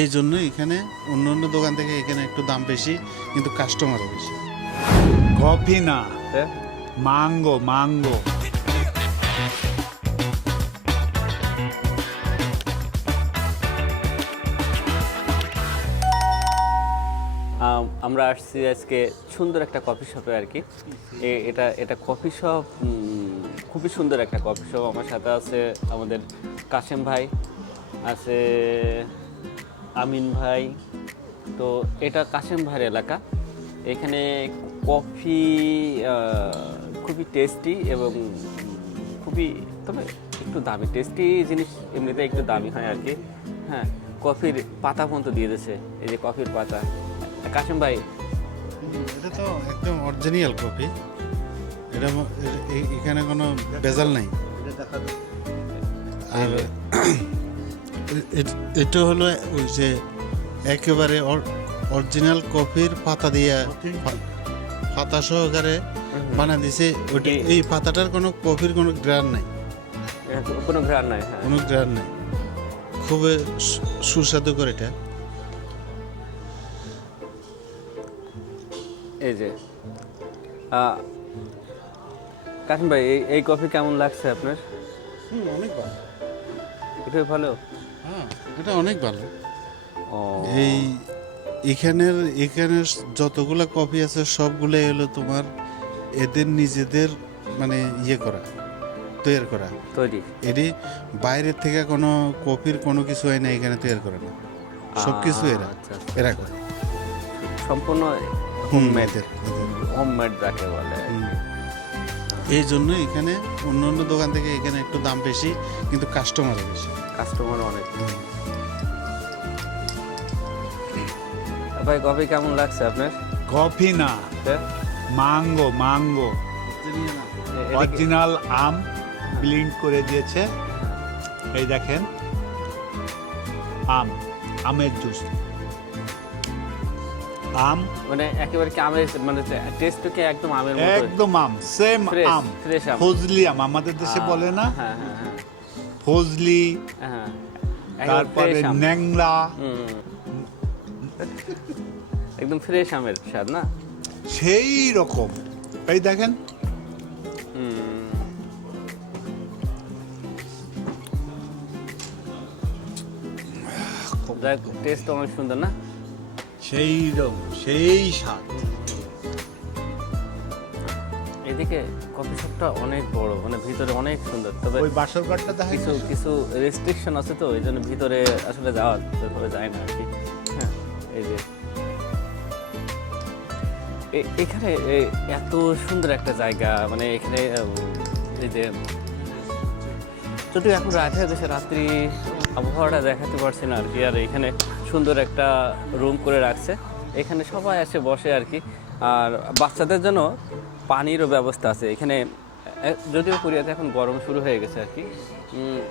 এই জন্য এখানে অন্য অন্য দোকান থেকে এখানে একটু দাম বেশি, কিন্তু কাস্টমারও বেশি। কফি না, ম্যাঙ্গো ম্যাঙ্গো। আমরা আসছি আজকে সুন্দর একটা কফি শপে আর কি। এটা কফি শপ, খুবই সুন্দর একটা কফি শপ। আমার সাথে আছে আমাদের কাশেম ভাই, আছে আমিন ভাই। তো এটা কাশেম ভাইয়ের এলাকা। এখানে কফি খুবই টেস্টি এবং খুবই, তবে একটু দামি। টেস্টি জিনিস এমনিতে একটু দামি হয় আর কি। হ্যাঁ, কফির পাতা পর্যন্ত দিয়ে দিয়েছে, এই যে কফির পাতা। কাশেম ভাই, এটা তো একদম অরিজিনাল কফি। এটা এখানে কোনো ভেজাল নাই। আর এটা হলো ওই যে একেবারে অরিজিনাল কফির পাতা দিয়ে পাতা সহকারে বানা দিছে। ওটা এই পাতাটার কোনো কফির কোনো গ্রান নাই, কোনো ঘ্রাণ নাই। হ্যাঁ, কোনো গ্রান নাই। খুবই সুস্বাদু করে এটা। এই যে কাশেম ভাই, এই কফি কেমন লাগছে আপনার? অনেক ভালো। এটাই ভালো। হ্যাঁ, এটা অনেক ভালো। ও, এখানের যতগুলা কফি আছে সবগুলাই হলো তোমার এদের নিজেদের মানে করা, তৈরি করা। এটি বাইরের থেকে কোনো কফির কোনো কিছু হয় না, এখানে তৈরি করে না। সব কিছু এরা করে সম্পূর্ণ হোমমেড যাকে বলে। এই জন্য এখানে অন্য অন্য দোকান থেকে এখানে একটু দাম বেশি, কিন্তু কাস্টমারও বেশি। কাস্টমার অনেক। ভাই, কফি কেমন লাগছে আপনার? কফি না, ম্যাঙ্গো ম্যাঙ্গো। অরিজিনাল আম ব্লিন্ড করে দিয়েছে। এই দেখেন, আমের জুস। আম মানে একেবারে কি আমের, মানে টেস্টটা কি একদম আমের মতো? একদম আম, সেম আম। ফ্রেশ আম, ফজলি আম আমাদের দেশে বলে না, হ্যাঁ হ্যাঁ হ্যাঁ ফজলি। হ্যাঁ, তারপরে ন্যাংলা। একদম ফ্রেশ আমের স্বাদ না? সেই রকম। এই দেখেন, টেস্ট অনেক সুন্দর না? সেই রকম, সেই স্বাদ। এদিকে কফি শপটা অনেক বড়, মানে ভিতরে অনেক সুন্দর। তবে ওই বাসরঘরটা দেখা কিছু কিছু রেস্ট্রিকশন আছে, তো এই জন্য ভিতরে আসলে যাওয়া যায় না আর কি। হ্যাঁ, এই যে এখানে এত সুন্দর একটা জায়গা, মানে এখানে এই যে, যদিও এখন রাতে দেশে রাত্রি আবহাওয়াটা দেখাতে পারছি না আর কি। আর এখানে সুন্দর একটা রুম করে রাখছে, এখানে সবাই এসে বসে আর কি। আর বাচ্চাদের জন্য পানিরও ব্যবস্থা আছে এখানে। যদিও কোরিয়াতে এখন গরম শুরু হয়ে গেছে আর কি।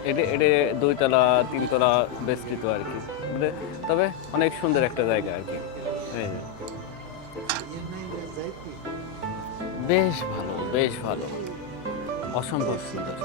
এটা 2তলা 3তলা বিস্তৃত আর কি। তবে অনেক সুন্দর একটা জায়গা আর কি। বেশ ভালো, বেশ ভালো, অসম্ভব সুন্দর।